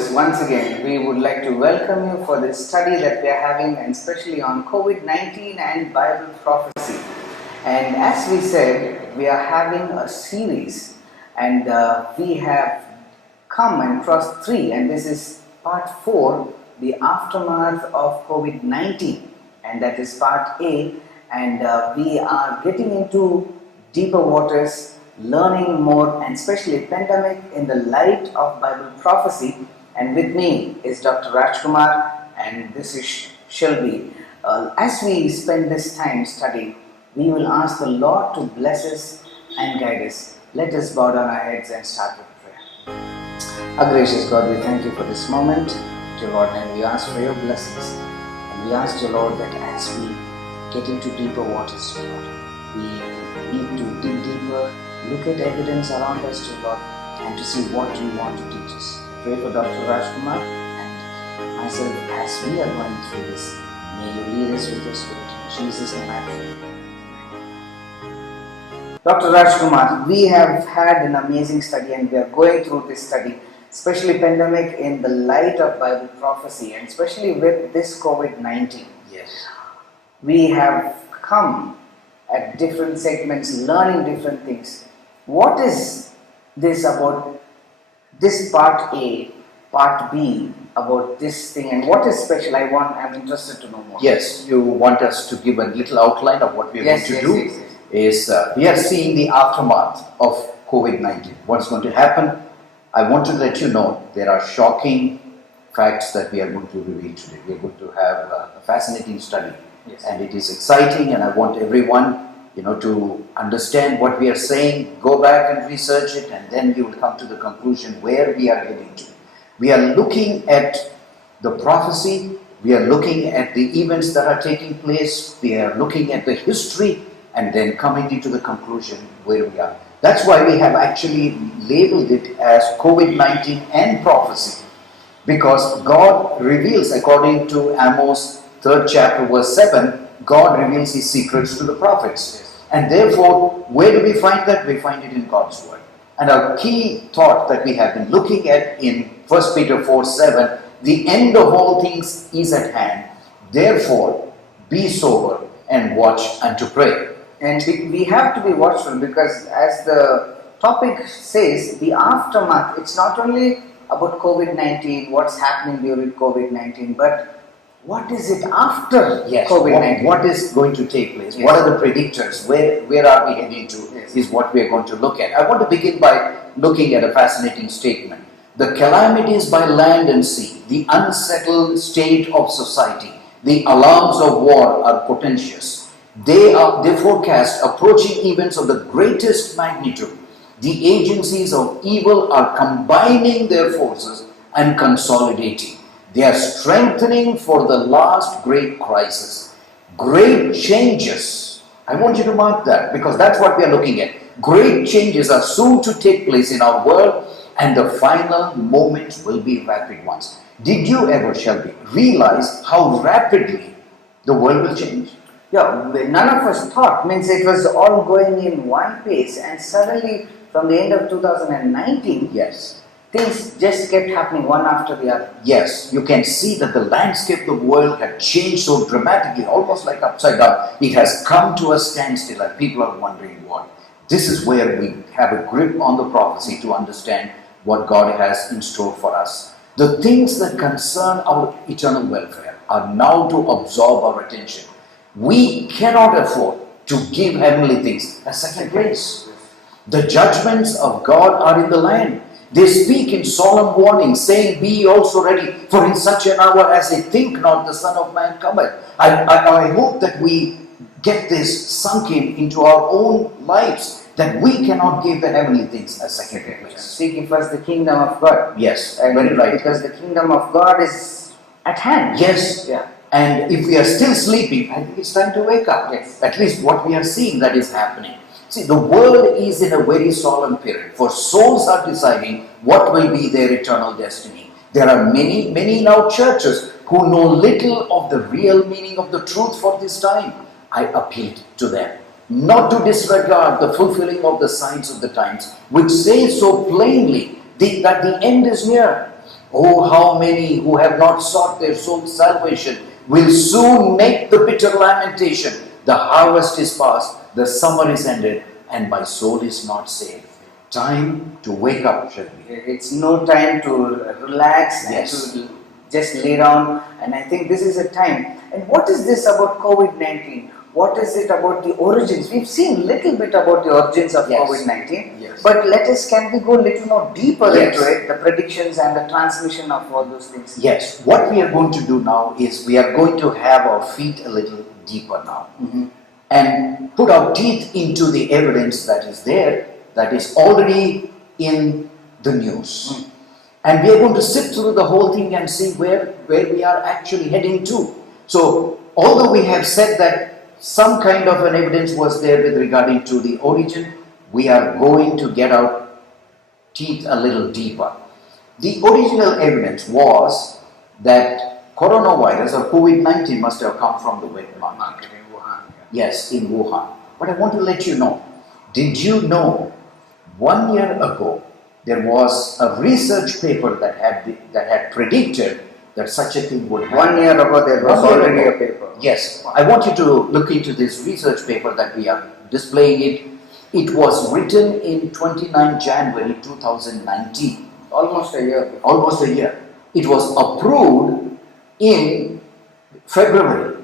viewers, once again, we would like to welcome you for this study that we are having, and especially on COVID-19 and Bible prophecy. And as we said, we are having a series, and we have come and crossed 3, and this is part 4, the aftermath of COVID-19, and that is part A, and we are getting into deeper waters, learning more, and especially pandemic in the light of Bible prophecy. And with me is Dr. Rajkumar, and this is Shelby. As we spend this time studying, we will ask the Lord to bless us and guide us. Let us bow down our heads and start with prayer. Our gracious God, we thank you for this moment, dear Lord, and we ask for your blessings. And we ask, dear Lord, that as we get into deeper waters, dear Lord, we need to dig deeper, look at evidence around us, dear Lord, and to see what you want to teach us. Pray for Dr. Rajkumar and myself as we are going through this. May you lead us with your Spirit. In Jesus' name I pray. Dr. Rajkumar, we have had an amazing study, and we are going through this study, especially pandemic in the light of Bible prophecy, and especially with this COVID-19. Yes. We have come at different segments, learning different things. What is this about this part A, part B, about this thing, and what is special? I'm interested to know more. Yes, you want us to give a little outline of what we are going to do. Yes. We are seeing the aftermath of COVID-19. What's going to happen? I want to let you know there are shocking facts that we are going to reveal today. We are going to have a fascinating study. Yes. And it is exciting, and I want everyone to understand what we are saying. Go back and research it, and then you will come to the conclusion where we are heading to. We are looking at the prophecy, we are looking at the events that are taking place, we are looking at the history, and then coming into the conclusion where we are. That's why we have actually labeled it as COVID-19 and prophecy, because God reveals, according to Amos 3rd chapter verse 7, God reveals His secrets to the prophets. Yes. And therefore, where do we find that? We find it in God's Word. And our key thought that we have been looking at in 1 Peter 4:7, the end of all things is at hand. Therefore, be sober and watch and to pray. And we have to be watchful, because as the topic says, the aftermath, it's not only about COVID-19, what's happening during COVID-19, but what is it after COVID-19? What is going to take place? Yes. What are the predictors? Where are we heading to? Yes. Is what we are going to look at. I want to begin by looking at a fascinating statement. The calamities by land and sea, the unsettled state of society, the alarms of war are portentous. They forecast approaching events of the greatest magnitude. The agencies of evil are combining their forces and consolidating. They are strengthening for the last great crisis. Great changes. I want you to mark that, because that's what we are looking at. Great changes are soon to take place in our world, and the final moments will be rapid ones. Did you ever, Shelby, realize how rapidly the world will change? Yeah, none of us thought. Means it was all going in one pace, and suddenly from the end of 2019, Yes. things just kept happening one after the other. Yes, you can see that the landscape of the world had changed so dramatically, almost like upside down. It has come to a standstill, and people are wondering what. This is where we have a grip on the prophecy to understand what God has in store for us. The things that concern our eternal welfare are now to absorb our attention. We cannot afford to give heavenly things a second place. The judgments of God are in the land. They speak in solemn warning, saying, "Be ye also ready, for in such an hour as they think not, the Son of Man cometh." I hope that we get this sunk into our own lives, that we cannot give the heavenly things a second place. Seeking first the kingdom of God. Yes, And very right. because the kingdom of God is at hand. Yes. Yeah. And if we are still sleeping, I think it's time to wake up. Yes. At least what we are seeing that is happening. See, the world is in a very solemn period, for souls are deciding what will be their eternal destiny. There are many now churches who know little of the real meaning of the truth for this time. I appeal to them not to disregard the fulfilling of the signs of the times, which say so plainly that the end is near. Oh, how many who have not sought their soul's salvation will soon make the bitter lamentation. The harvest is past, the summer is ended, and my soul is not saved. Time to wake up, shall we? It's no time to relax Yes. and to just lay down. And I think this is a time. And what is this about COVID-19? What is it about the origins? We've seen little bit about the origins of Yes. COVID-19. Yes. But can we go a little more deeper Yes. into it? The predictions and the transmission of all those things. Yes, what we are going to do now is we are going to have our feet a little deeper now and put our teeth into the evidence that is there, that is already in the news. And we are going to sit through the whole thing and see where we are actually heading to. So, although we have said that some kind of an evidence was there with regarding to the origin, we are going to get our teeth a little deeper. The original evidence was that coronavirus or COVID-19 must have come from the wet market. In Wuhan. Yes, in Wuhan. But I want to let you know, did you know 1 year ago there was a research paper that had predicted that such a thing would happen? 1 year ago there was 1 year already ago. a paper. Yes, I want you to look into this research paper that we are displaying it. It was written in 29 January 2019. Almost a year before. Almost a year. It was approved in February.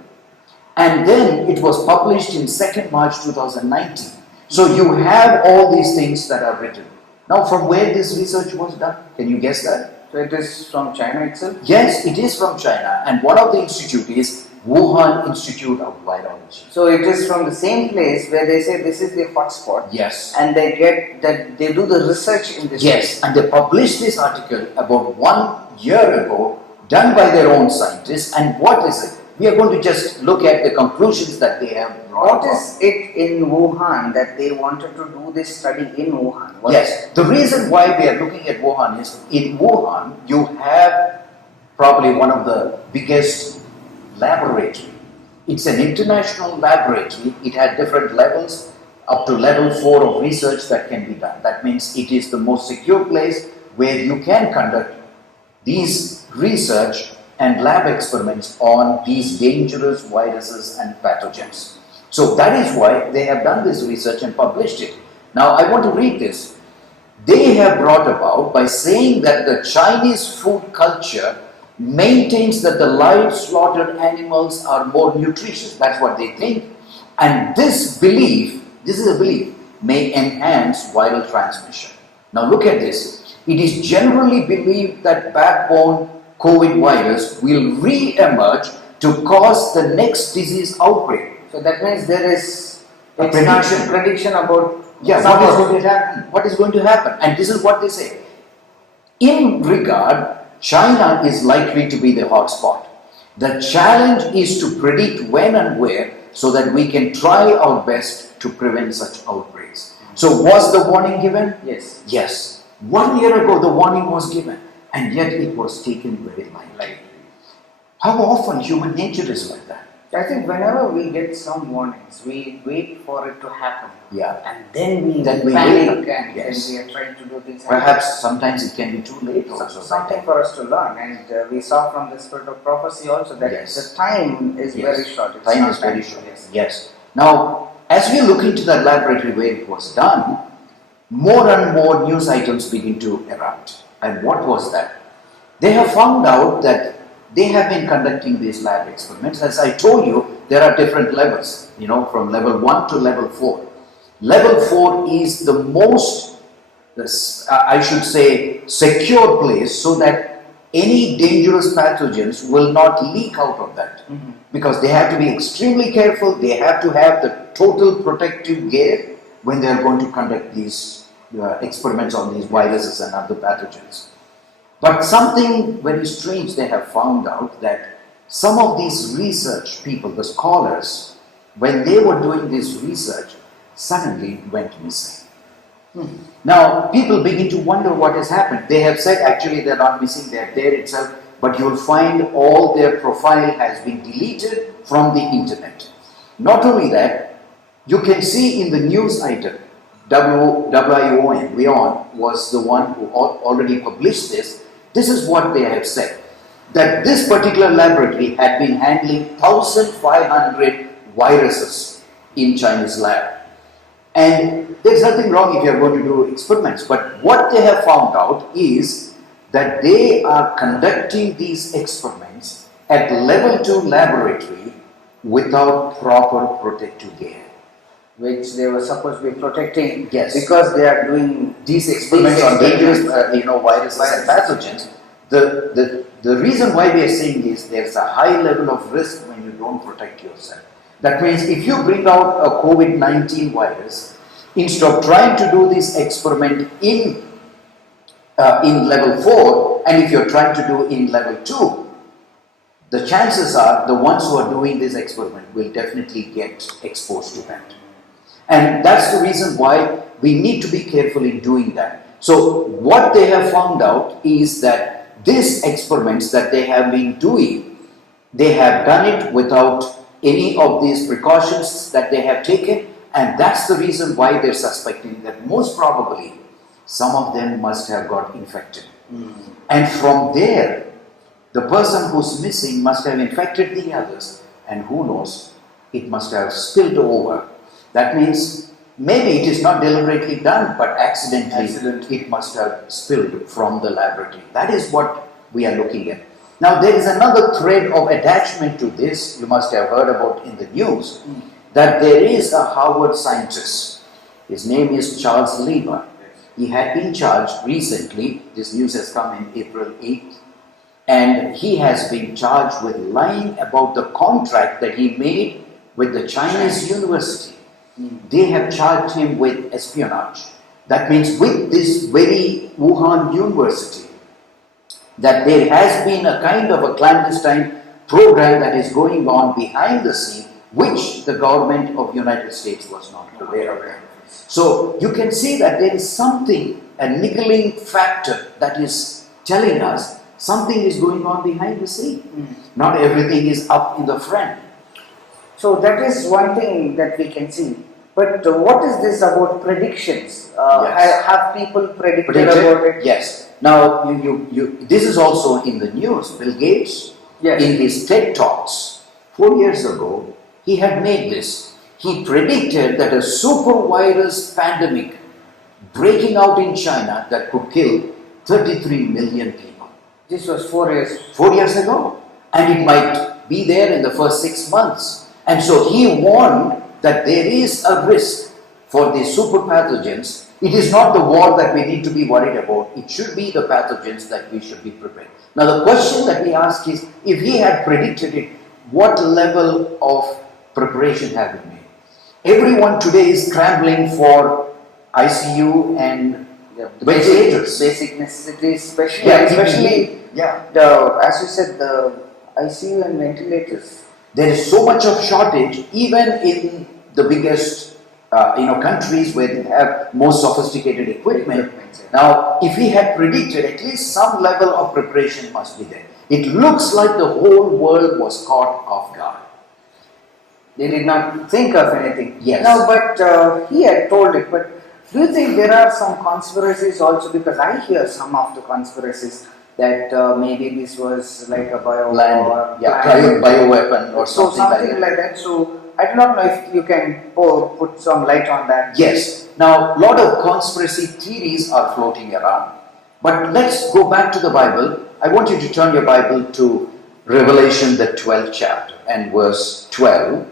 And then it was published in 2nd March 2019. So you have all these things that are written. Now from where this research was done? Can you guess that? So it is from China itself? Yes, it is from China. And one of the institute is Wuhan Institute of Virology. So it is from the same place where they say this is the hotspot. Yes. And they do the research in this Yes, and they published this article about 1 year ago, done by their own scientists. And what is it? We are going to just look at the conclusions that they have brought What about. is it in Wuhan that they wanted to do this study in Wuhan? What Yes, the reason why we are looking at Wuhan is in Wuhan you have probably one of the biggest laboratory. It's an international laboratory. It had different levels up to level 4 of research that can be done. That means it is the most secure place where you can conduct these research and lab experiments on these dangerous viruses and pathogens. So that is why they have done this research and published it. Now I want to read this. They have brought about by saying that the Chinese food culture maintains that the live slaughtered animals are more nutritious. That's what they think. And this belief, this is a belief, may enhance viral transmission. Now look at this. It is generally believed that backbone COVID virus will re-emerge to cause the next disease outbreak. So that means there is A prediction. prediction about Yeah, what is going to happen? What is going to happen? And this is what they say. In regard, China is likely to be the hotspot. The challenge is to predict when and where so that we can try our best to prevent such outbreaks. So was the warning given? Yes. Yes. 1 year ago the warning was given and yet it was taken very lightly. How often human nature is like that? I think whenever we get some warnings, we wait for it to happen. Yeah. And then we wake panic up. and Yes. then we are trying to do things. Perhaps sometimes it can be too late also. Something for us to learn, and we saw from the spirit of prophecy also that Yes. the time is Yes. very short. It's Time not is very short. Yes. Yes. Now, as we look into that laboratory where it was done, more and more news items begin to erupt. And what was that? They have found out that they have been conducting these lab experiments. As I told you, there are different levels, from level 1 to level 4. Level 4 is the most, I should say, secure place so that any dangerous pathogens will not leak out of that. Because they have to be extremely careful, they have to have the total protective gear when they are going to conduct these experiments on these viruses and other pathogens. But something very strange they have found out that some of these research people, the scholars, when they were doing this research, suddenly went missing. Now, people begin to wonder what has happened. They have said actually they're not missing, they're there itself, but you'll find all their profile has been deleted from the internet. Not only that, you can see in the news item, WION was the one who already published this, This is what they have said, that this particular laboratory had been handling 1,500 viruses in Chinese lab. And there's nothing wrong if you're going to do experiments, but what they have found out is that they are conducting these experiments at level 2 laboratory without proper protective gear. Which they were supposed to be protecting, Yes. because they are doing These experiments on dangerous viruses and pathogens. The reason why we are saying is there's a high level of risk when you don't protect yourself. That means if you bring out a COVID-19 virus, instead of trying to do this experiment in level 4, and if you're trying to do in level 2, the chances are the ones who are doing this experiment will definitely get exposed to that. And that's the reason why we need to be careful in doing that. So what they have found out is that these experiments that they have been doing, they have done it without any of these precautions that they have taken, and that's the reason why they're suspecting that most probably some of them must have got infected. And from there, the person who's missing must have infected the others, and who knows, it must have spilled over. That means maybe it is not deliberately done, but accidentally it must have spilled from the laboratory. That is what we are looking at. Now there is another thread of attachment to this, you must have heard about in the news, that there is a Harvard scientist. His name is Charles Lieber. He had been charged recently, this news has come in April 8th, and he has been charged with lying about the contract that he made with the Chinese university. They have charged him with espionage. That means with this very Wuhan university, that there has been a kind of a clandestine program that is going on behind the scene, which the government of United States was not aware of. So you can see that there is something, a niggling factor that is telling us something is going on behind the scene. Not everything is up in the front. So that is one thing that we can see. But what is this about predictions? Yes. Have people predicted about it? Yes. Now, this is also in the news. Bill Gates, Yes. in his TED Talks, 4 years ago, he had made this. He predicted that a super virus pandemic breaking out in China that could kill 33 million people. This was 4 years. 4 years ago. And it might be there in the first 6 months. And so he warned that there is a risk for these super pathogens. It is not the war that we need to be worried about. It should be the pathogens that we should be prepared. Now the question that we ask is, if he had predicted it, what level of preparation have we made? Everyone today is scrambling for ICU and ventilators. Basic necessities, especially, Yeah. as you said, the ICU and ventilators. There is so much of shortage, even in the biggest countries where they have more sophisticated equipment. Now, if he had predicted, at least some level of preparation must be there. It looks like the whole world was caught off guard. They did not think of anything. Yes. No, but he had told it. But do you think there are some conspiracies also? Because I hear some of the conspiracies that maybe this was like a bioweapon or something like that. So I do not know if you can put some light on that. Yes. Now, a lot of conspiracy theories are floating around. But let's go back to the Bible. I want you to turn your Bible to Revelation, the 12th chapter and verse 12.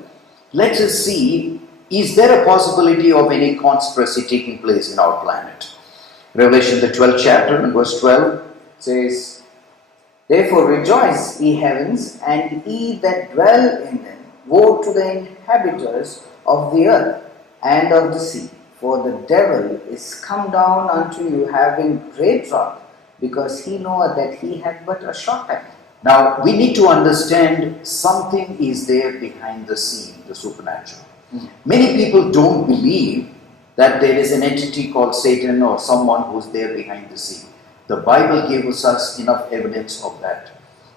Let us see, is there a possibility of any conspiracy taking place in our planet? Revelation, the 12th chapter and verse 12 says, "Therefore rejoice, ye heavens, and ye that dwell in them. Woe to the inhabitants of the earth and of the sea, for the devil is come down unto you having great wrath, because he knoweth that he hath but a short time." Now, we need to understand something is there behind the scene, the supernatural. Many people don't believe that there is an entity called Satan or someone who's there behind the scene. The Bible gives us enough evidence of that.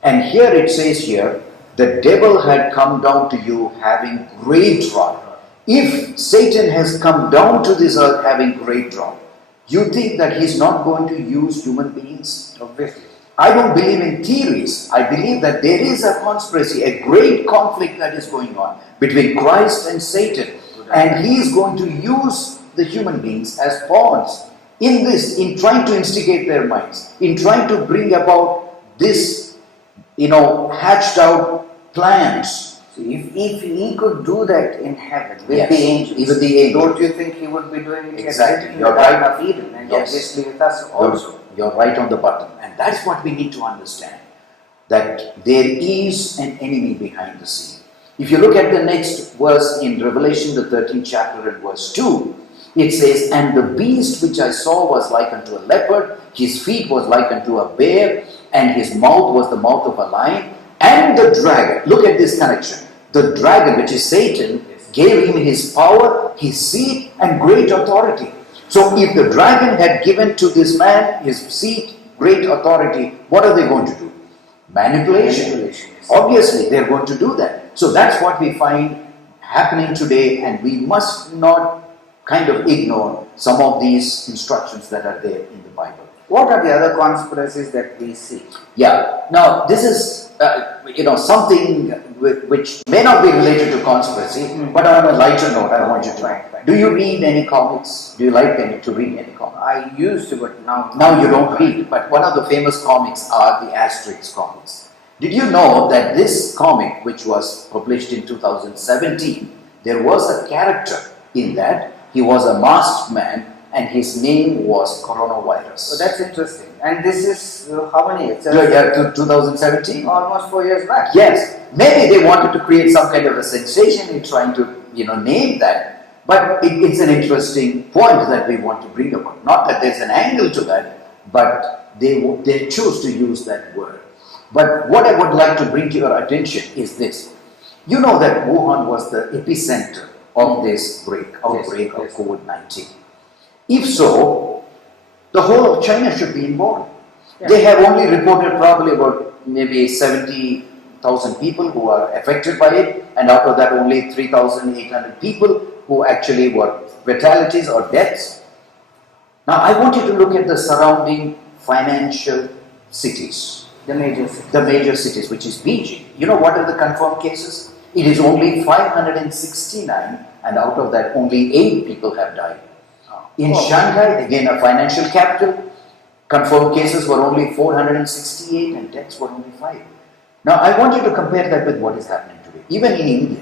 And here it says here, the devil had come down to you having great wrath. If Satan has come down to this earth having great wrath, you think that he's not going to use human beings? Obviously. I don't believe in theories. I believe that there is a conspiracy, a great conflict that is going on between Christ and Satan. And he is going to use the human beings as pawns in this, in trying to instigate their minds, in trying to bring about this, hatched out plans. So if he could do that in heaven with Yes, the angels, with the angels. don't you think he would be doing it Exactly. in the You're Garden right. of Eden, and Yes. obviously with us also? You're right on the button. And that's what we need to understand. That there is an enemy behind the scene. If you look at the next verse in Revelation, the 13th chapter and verse 2, it says, "And the beast which I saw was like unto a leopard, his feet was like unto a bear, and his mouth was the mouth of a lion. And the dragon," look at this connection, "the dragon," which is Satan, "gave him his power, his seat, and great authority." So if the dragon had given to this man his seat, great authority, what are they going to do? Manipulation. Yes. Obviously, they're going to do that. So that's what we find happening today, and we must not kind of ignore some of these instructions that are there in the Bible. What are the other conspiracies that we see? Yeah. Now, this is something which may not be related to conspiracy, but on a lighter note, I want you to. Right. Do you read any comics? Do you like to read any comics? I used to, but now Now you don't read, but one of the famous comics are the Asterix comics. Did you know that this comic, which was published in 2017, there was a character in that? He was a masked man, and his name was Coronavirus. So that's interesting. And this is how many years? 2017? Almost 4 years back. Yes. Maybe they wanted to create some kind of a sensation in trying to, name that. But it's an interesting point that we want to bring about. Not that there's an angle to that, but they choose to use that word. But what I would like to bring to your attention is this. You know that Wuhan was the epicenter of this outbreak of COVID-19. If so, the whole of China should be involved. Yeah. They have only reported probably about maybe 70,000 people who are affected by it, and out of that only 3,800 people who actually were fatalities or deaths. Now I want you to look at the surrounding financial cities. The major cities. The major cities, which is Beijing. You know what are the confirmed cases? It is only 569, and out of that only 8 people have died. In Shanghai, again a financial capital, confirmed cases were only 468 and deaths were only 5. Now I want you to compare that with what is happening today. Even in India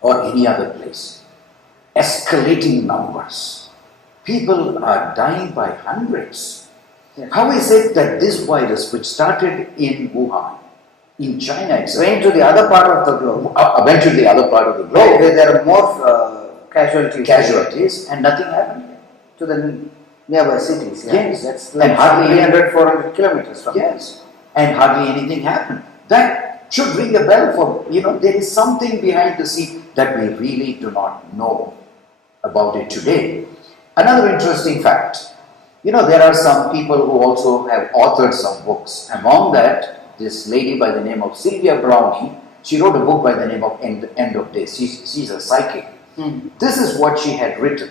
or any other place, escalating numbers. People are dying by hundreds. Yes. How is it that this virus, which started in Wuhan, in China itself, Went to the other part of the globe. went to the other part of the globe, Where there are more casualties and nothing happened? to the nearby cities. Yes. That's And like hardly 300, 400 kilometers from Yes, and hardly anything happened. That should ring a bell for, there is something behind the scene that we really do not know about it today. Another interesting fact, there are some people who also have authored some books. Among that, this lady by the name of Sylvia Browning, she wrote a book by the name of End of Days. She's a psychic. This is what she had written.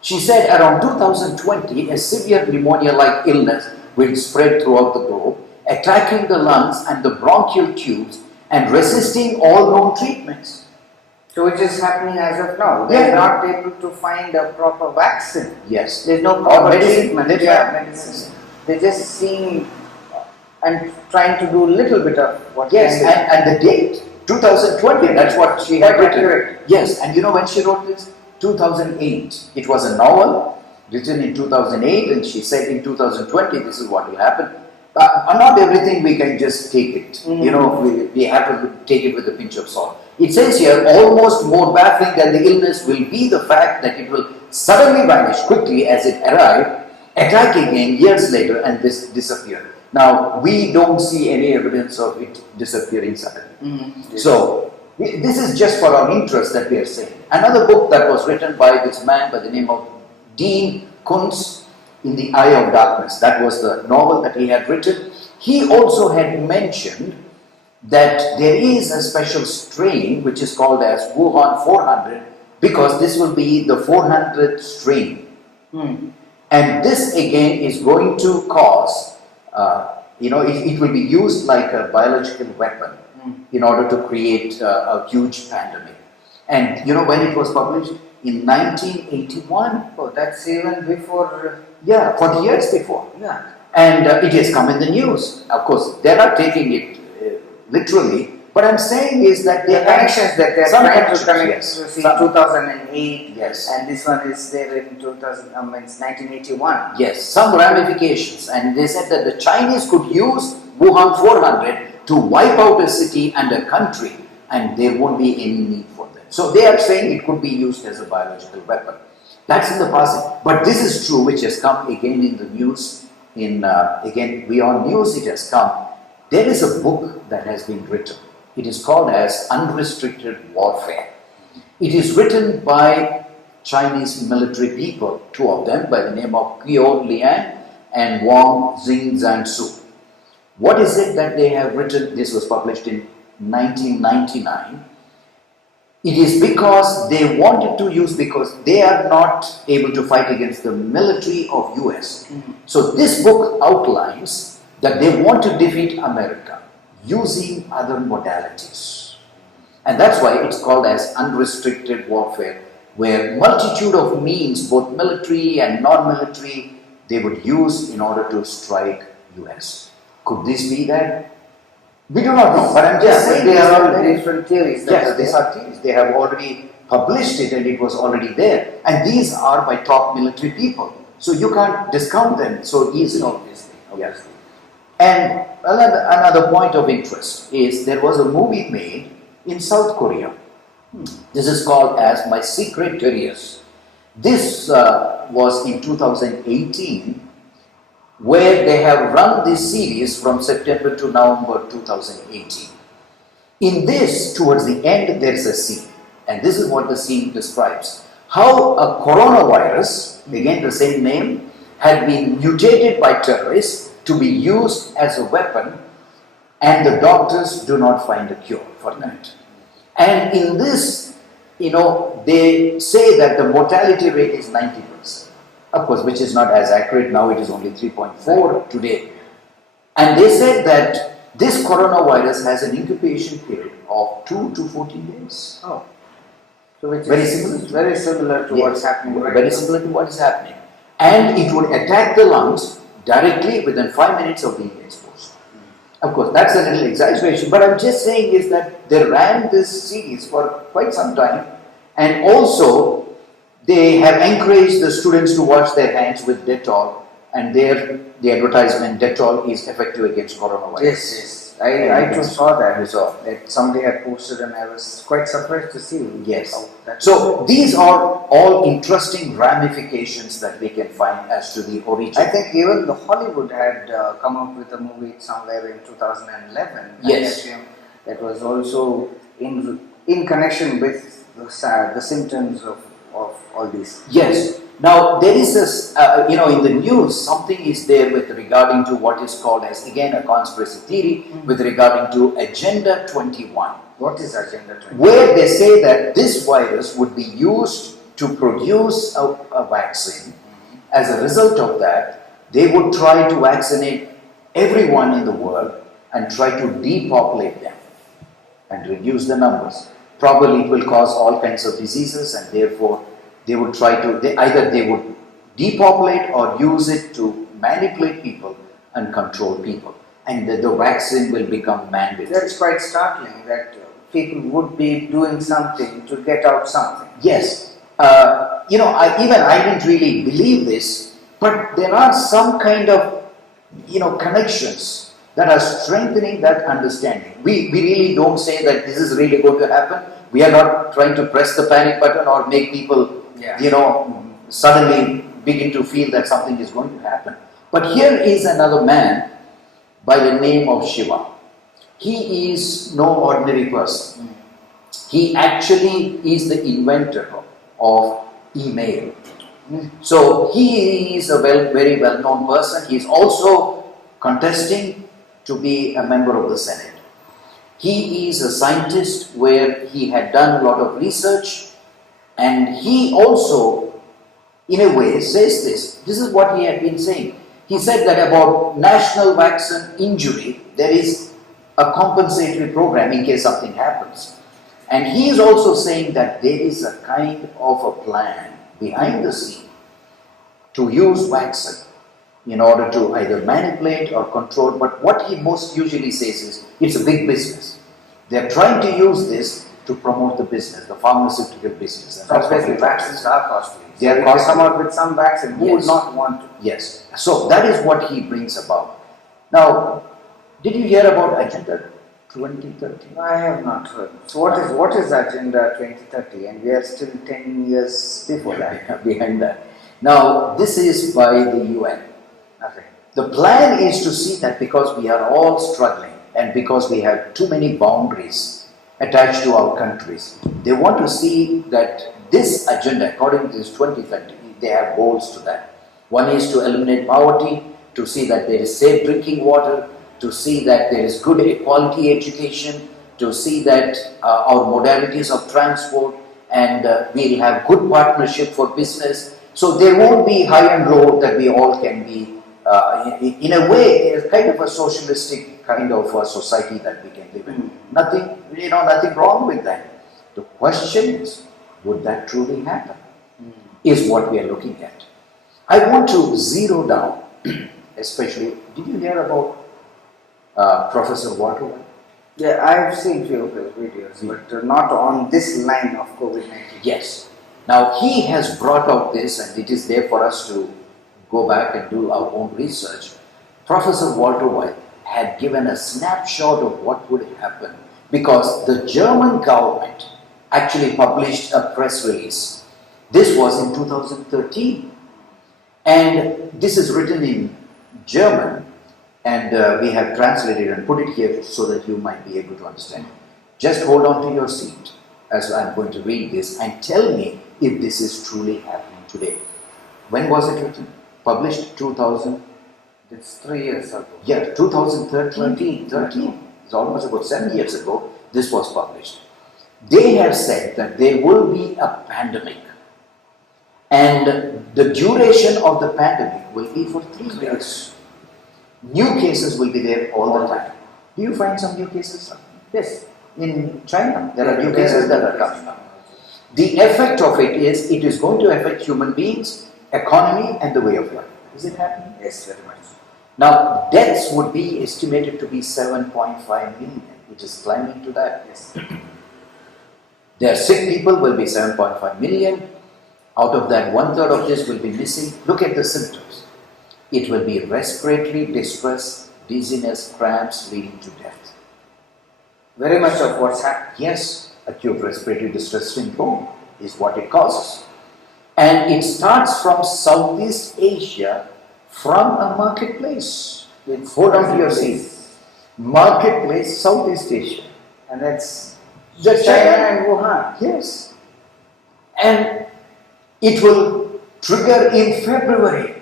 She said around 2020, a severe pneumonia-like illness will spread throughout the globe, attacking the lungs and the bronchial tubes and resisting all known treatments. So which is happening as of now. Yeah. They're not able to find a proper vaccine. Yes. There's no proper medicine. treatment. Medicine. They're just seeing and trying to do a little bit of what Yes, can be. and the date, 2020, that's what she had Quite written. accurate. Yes, and you know when she wrote this? 2008. It was a novel written in 2008, and she said in 2020 this is what will happen. Not everything we can just take it. We have to take it with a pinch of salt. It says here, almost more baffling than the illness will be the fact that it will suddenly vanish quickly as it arrived, attack again years later, and disappear. Now, we don't see any evidence of it disappearing suddenly. So, this is just for our interest that we are saying. Another book that was written by this man by the name of Dean Kuntz, In the Eye of Darkness. That was the novel that he had written. He also had mentioned that there is a special strain which is called as Wuhan 400, because this will be the 400th strain. And this again is going to cause it will be used like a biological weapon in order to create a huge pandemic. And when it was published? In 1981. Oh, that's even before. Yeah, 40 years before. Yeah. And it has come in the news. Of course, they are taking it literally. What I'm saying is that The connections that they are trying to connect. Yes. See, 2008. Yes. And this one is there in 1981. Yes, some ramifications. And they said that the Chinese could use Wuhan 400 to wipe out a city and a country, and there won't be any need for them. So they are saying it could be used as a biological weapon. That's in the past. But this is true, which has come again in the news. Again, beyond news, it has come. There is a book that has been written. It is called as Unrestricted Warfare. It is written by Chinese military people, two of them, by the name of Qiao Liang and Wang Xingzhansu. What is it that they have written? This was published in 1999. It is because they wanted to use, because they are not able to fight against the military of US. So this book outlines that they want to defeat America using other modalities. And that's why it's called as unrestricted warfare, where multitude of means, both military and non-military, they would use in order to strike US. Could this be that? We do not know, but I'm just saying they are all different theories. Yes, these are theories. They have already published it and it was already there. And these are by top military people. So you can't discount them so easily. Obviously. Yes. And another point of interest is there was a movie made in South Korea. This is called as My Secret Terriers. This was in 2018, where they have run this series from September to November 2018. In this, towards the end, there is a scene. And this is what the scene describes. How a coronavirus, again the same name, had been mutated by terrorists to be used as a weapon, and the doctors do not find a cure for that. And in this, they say that the mortality rate is 90%. Of course, which is not as accurate now, it is only 3.4 today. And they said that this coronavirus has an incubation period of 2 to 14 days. Oh. So it's Very similar. Very similar to what's happening right Very now. similar to what is happening. And it would attack the lungs directly within 5 minutes of being exposed. Of course, that's a little exaggeration, but I'm just saying is that they ran this series for quite some time, and also they have encouraged the students to wash their hands with Dettol, and the advertisement, Dettol is effective against coronavirus. Yes. I too saw that. That somebody had posted, and I was quite surprised to see. Yes. So these are all interesting ramifications that we can find as to the origin. I think even the Hollywood had come up with a movie somewhere in 2011. Yes. That was also in connection with the symptoms of all these. Yes. Now there is this, in the news, something is there with regarding to what is called as, again, a conspiracy theory with regarding to Agenda 21. What is Agenda 21? Where they say that this virus would be used to produce a vaccine. As a result of that, they would try to vaccinate everyone in the world and try to depopulate them and reduce the numbers. Probably it will cause all kinds of diseases, and therefore they would try to, either they would depopulate or use it to manipulate people and control people. And the vaccine will become mandatory. That's quite startling that people would be doing something to get out something. Yes. I didn't really believe this, but there are some kind of, connections that are strengthening that understanding. We really don't say that this is really going to happen. We are not trying to press the panic button or make people suddenly begin to feel that something is going to happen. But here is another man by the name of Shiva. He is no ordinary person. He actually is the inventor of email. So he is a very well-known person. He is also contesting to be a member of the Senate. He is a scientist where he had done a lot of research, and he also, in a way, says this. This is what he had been saying. He said that about national vaccine injury, there is a compensatory program in case something happens. And he is also saying that there is a kind of a plan behind the scene to use vaccine in order to either manipulate or control. But what he most usually says is, it's a big business. They are trying to use this to promote the business, the pharmaceutical business. And Obviously, vaccines are costly. They are If costly. come out with some vaccine, who would Yes. not want to? Yes. So that is what he brings about. Now, did you hear about Agenda 2030? I have not heard. So what is Agenda 2030? And we are still 10 years before that. Behind that. Now, this is by the UN. Okay. The plan is to see that because we are all struggling and because we have too many boundaries attached to our countries, they want to see that this agenda, according to this 2030, they have goals to that. One is to eliminate poverty, to see that there is safe drinking water, to see that there is good quality education, to see that our modalities of transport and we'll have good partnership for business. So there won't be high and low, that we all can be, in a way, a kind of a socialistic kind of a society that we can live in. Nothing, nothing wrong with that. The question is, would that truly happen? Is what we are looking at. I want to zero down, especially, did you hear about Professor Walter White? Yeah, I have seen few of his videos, but not on this line of COVID-19. Yes. Now he has brought out this, and it is there for us to go back and do our own research. Professor Walter White had given a snapshot of what would happen because the German government actually published a press release. This was in 2013, and this is written in German, and we have translated and put it here so that you might be able to understand. Just hold on to your seat as I'm going to read this and tell me if this is truly happening today. When was it written? Published 2000? It's 3 years ago. Yeah, 2013. 13. It's almost about 7 years ago this was published. They have said that there will be a pandemic, and the duration of the pandemic will be for 3 years. New cases will be there all the time. Do you find some new cases? Yes. In China, there are new cases that are coming up. The effect of it is going to affect human beings, economy, and the way of life. Is it happening? Yes, very much. Now, deaths would be estimated to be 7.5 million, which is climbing to that. Yes. There are sick people will be 7.5 million. Out of that, 1/3 of this will be missing. Look at the symptoms. It will be respiratory distress, dizziness, cramps leading to death. Very much of what's happening. Yes, acute respiratory distress syndrome is what it causes. And it starts from Southeast Asia, from a marketplace. Hold on to your seat. Marketplace, Southeast Asia. And that's Just China and Wuhan. Yes. And it will trigger in February.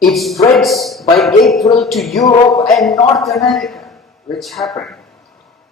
It spreads by April to Europe and North America. Which happened.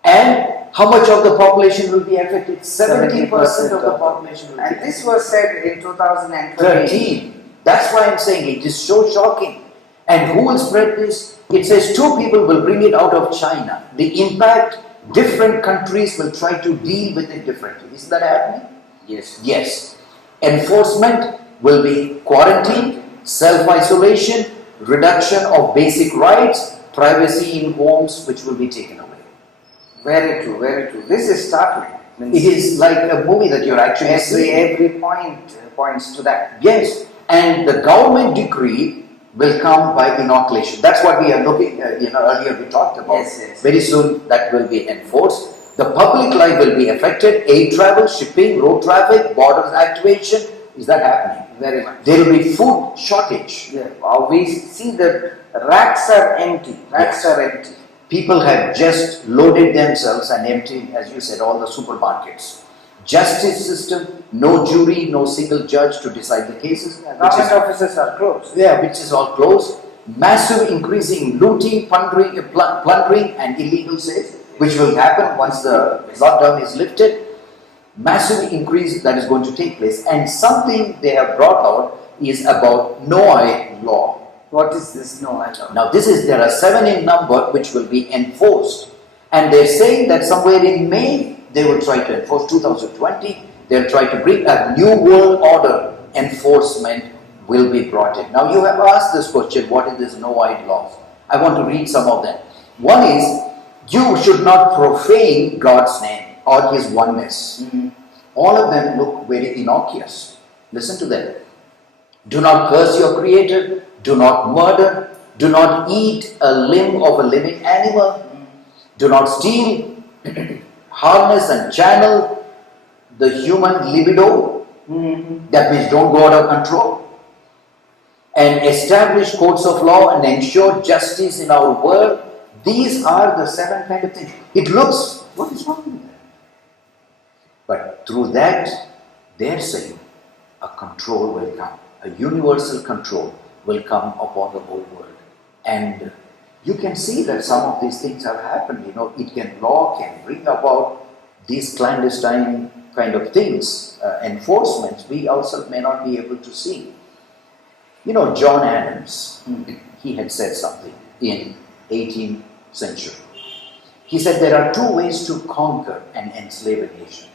And how much of the population will be affected? 70% of the population will be And affected. this was said in 2013. 13. That's why I'm saying it is so shocking. And who will spread this? It says 2 people will bring it out of China. The impact, different countries will try to deal with it differently. Is that happening? Yes. Yes. Enforcement will be quarantine, self-isolation, reduction of basic rights, privacy in homes, which will be taken away. Very true, very true. This is startling. It is like a movie that you're actually seeing. Every point points to that. Yes, and the government decree will come by inoculation. That's what we are looking, earlier we talked about. Yes, yes. Very soon that will be enforced. The public life will be affected, air travel, shipping, road traffic, borders activation. Is that happening? Very much. There will be food shortage. Yeah. We see that racks are empty. Racks are empty. People have just loaded themselves and emptied, as you said, all the supermarkets. Justice system, no jury, no single judge to decide the cases. Government offices are closed. Yeah, which is all closed. Massive increasing looting, plundering and illegal sales, which will happen once the lockdown is lifted. massive increase that is going to take place. And something they have brought out is about Noahide law. What is this Noahide law? Now there are 7 in number which will be enforced. And they're saying that somewhere in May, they will try to enforce 2020. They'll try to bring a new world order enforcement will be brought in. Now you have asked this question, what is this Noahide law? I want to read some of them. One is, you should not profane God's name or His oneness. All of them look very innocuous. Listen to them. Do not curse your Creator. Do not murder. Do not eat a limb of a living animal. Do not steal, harness and channel the human libido. That means don't go out of control. And establish courts of law and ensure justice in our world. These are the 7 kind of things. It looks, what is wrong with that? But through that, they're saying a control will come. A universal control will come upon the whole world. And you can see that some of these things have happened. Law can bring about these clandestine kind of things, enforcements we ourselves may not be able to see. John Adams, he had said something in 18th century. He said there are 2 ways to conquer and enslave a nation.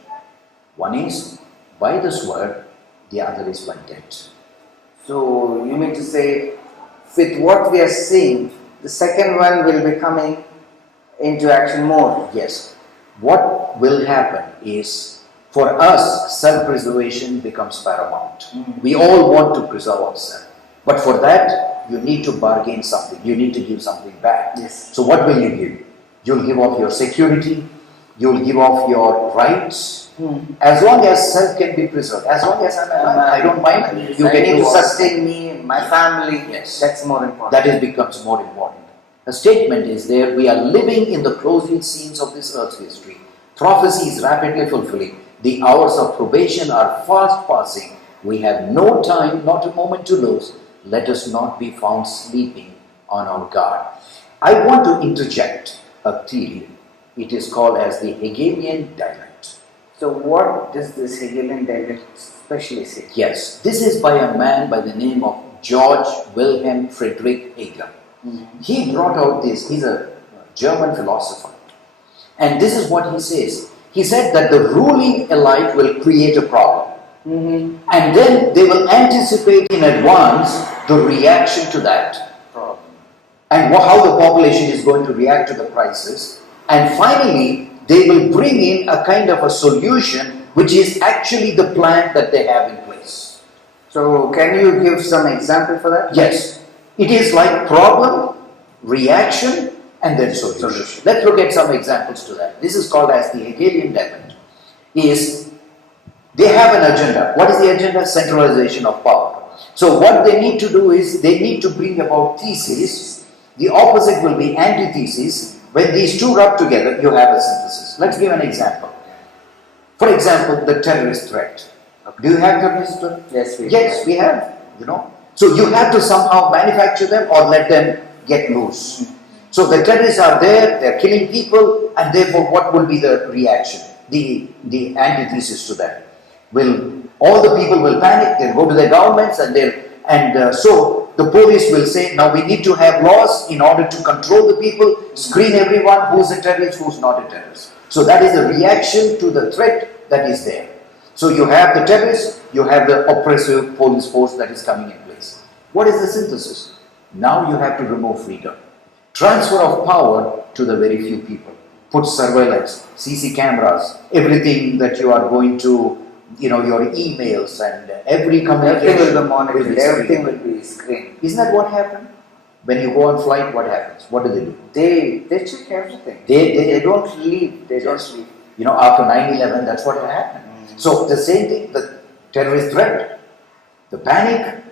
One is by the sword, the other is by debt. So you mean to say, with what we are seeing, the second one will be coming into action more? Yes. What will happen is, for us, self-preservation becomes paramount. We all want to preserve ourselves. But for that, you need to bargain something. You need to give something back. Yes. So what will you give? You'll give off your security. You'll give off your rights. As long as self can be preserved. As long as I don't mind. You get to sustain me, my family. Yes. That's more important. That becomes more important. The statement is there, we are living in the closing scenes of this earth's history. Prophecy is rapidly fulfilling. The hours of probation are fast passing. We have no time, not a moment to lose. Let us not be found sleeping on our guard. I want to interject a theory. It is called as the Hegelian dialect. So what does this Hegelian dialect especially say? Yes, this is by a man by the name of George Wilhelm Friedrich Hegel. He brought out this, he's a German philosopher. And this is what he says. He said that the ruling elite will create a problem. And then they will anticipate in advance the reaction to that problem. And how the population is going to react to the crisis. And finally, they will bring in a kind of a solution which is actually the plan that they have in place. So can you give some example for that? Yes. It is like problem, reaction, and then solution. Let's look at some examples to that. This is called as the Hegelian dialect. They have an agenda. What is the agenda? Centralization of power. So what they need to do is they need to bring about thesis. The opposite will be antithesis. When these 2 rub together, you have a synthesis. Let's give an example. For example, the terrorist threat. Do you have terrorist threat? Yes, we have. So you have to somehow manufacture them or let them get loose. So the terrorists are there, they're killing people, and therefore what will be the reaction? The antithesis to that. All the people will panic, they'll go to their governments so the police will say, now we need to have laws in order to control the people, screen everyone who's a terrorist, who's not a terrorist. So that is the reaction to the threat that is there. So you have the terrorists, you have the oppressive police force that is coming in place. What is the synthesis? Now you have to remove freedom. Transfer of power to the very few people. Put surveillance, CC cameras, everything that you are going to, your emails and every communication. Everything will be monitored, everything will be screened. Isn't that what happened? When you go on flight, what happens? What do? They check everything. They don't leave. They don't sleep. After 9/11, that's what happened. So the same thing, the terrorist threat, the panic,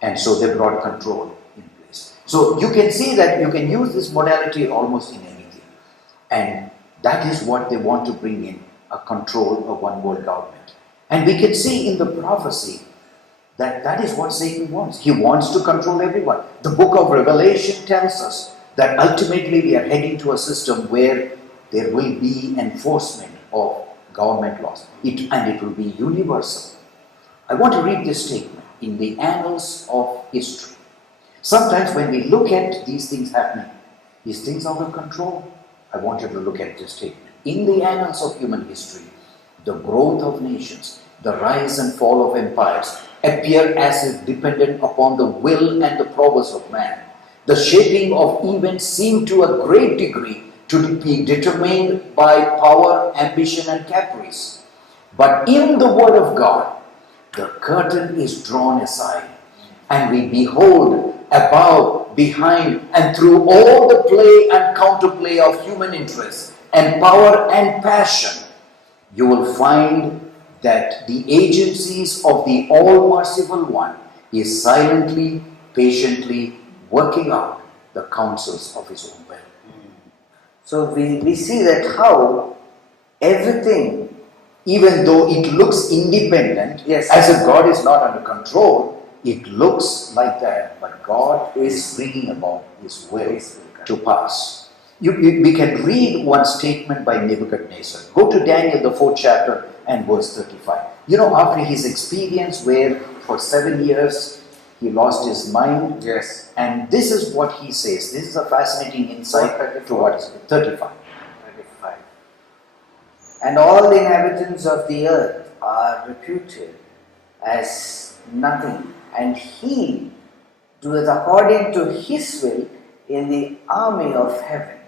and so they brought control in place. So you can see that you can use this modality almost in anything. And that is what they want to bring in, a control of one world government. And we can see in the prophecy that is what Satan wants. He wants to control everyone. The book of Revelation tells us that ultimately we are heading to a system where there will be enforcement of government laws, and it will be universal. I want to read this statement in the annals of history. Sometimes when we look at these things happening, these things out of control, I want you to look at this statement. In the annals of human history, the growth of nations, the rise and fall of empires appear as if dependent upon the will and the prowess of man. The shaping of events seem to a great degree to be determined by power, ambition, and caprice. But in the Word of God, the curtain is drawn aside, and we behold above, behind, and through all the play and counterplay of human interest and power and passion, you will find that the agencies of the all-merciful One is silently, patiently working out the counsels of His own will. So we see that how everything, Even though it looks independent, yes, as if God is not under control, it looks like that, but God is bringing about His will to pass. We can read one statement by Nebuchadnezzar. Go to Daniel, the 4th chapter, and verse 35. You know, after his experience where for 7 years he lost his mind, yes, and this is what he says. This is a fascinating insight to what is 35. 35. And all the inhabitants of the earth are reputed as nothing, and he doeth according to his will in the army of heaven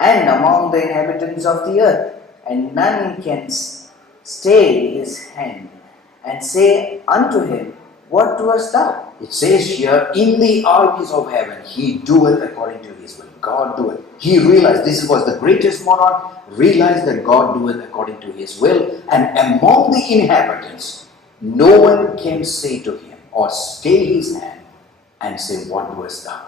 and among the inhabitants of the earth, and none can stay his hand and say unto him, What doest thou? It says here, in the armies of heaven, he doeth according to his will. God doeth. He realized, this was the greatest monarch, realized that God doeth according to his will, and among the inhabitants, no one can say to him or stay his hand and say, What doest thou?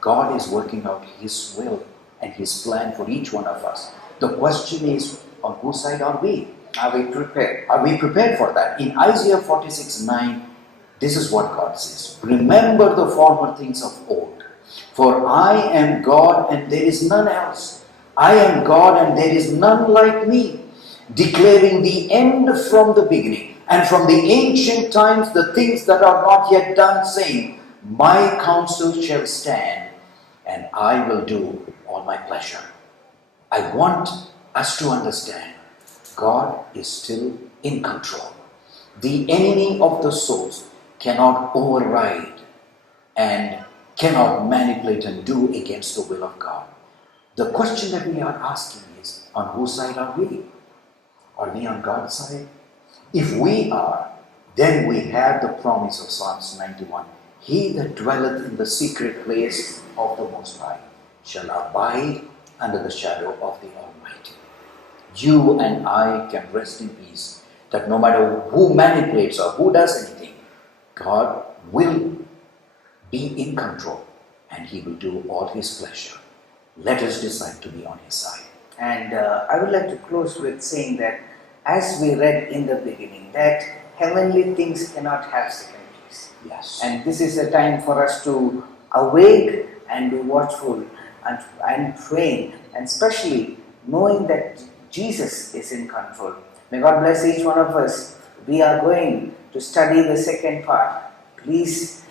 God is working out his will and his plan for each one of us. The question is, on whose side are we? Are we prepared? Are we prepared for that? In Isaiah 46:9, this is what God says. Remember the former things of old. For I am God and there is none else. I am God and there is none like me. Declaring the end from the beginning and from the ancient times the things that are not yet done, saying, My counsel shall stand and I will do all my pleasure. I want us to understand God is still in control. The enemy of the souls cannot override and cannot manipulate and do against the will of God. The question that we are asking is, on whose side are we? Are we on God's side? If we are, then we have the promise of Psalms 91. He that dwelleth in the secret place of the Most High shall abide under the shadow of the Almighty. You and I can rest in peace that no matter who manipulates or who does anything, God will be in control and He will do all His pleasure. Let us decide to be on His side. And I would like to close with saying that as we read in the beginning, that heavenly things cannot have second place. Yes. And this is a time for us to awake and be watchful and praying, and especially knowing that Jesus is in control. May God bless each one of us. We are going to study the second part. Please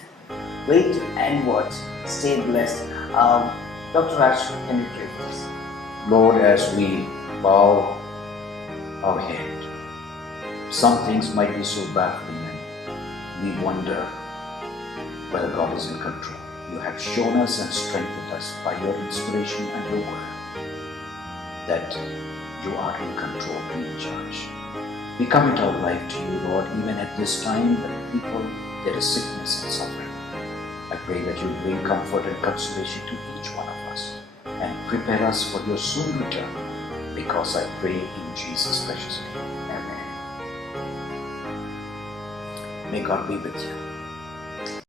wait and watch. Stay blessed. Dr. Raj, can you pray for us? Lord, as we bow our head, some things might be so baffling and we wonder whether God is in control. You have shown us and strengthened us by your inspiration and your word that you are in control and in charge. We commit our life to you, Lord, even at this time when people, there is sickness and suffering. I pray that you bring comfort and consolation to each one of us and prepare us for your soon return, because I pray in Jesus' precious name. Amen. May God be with you.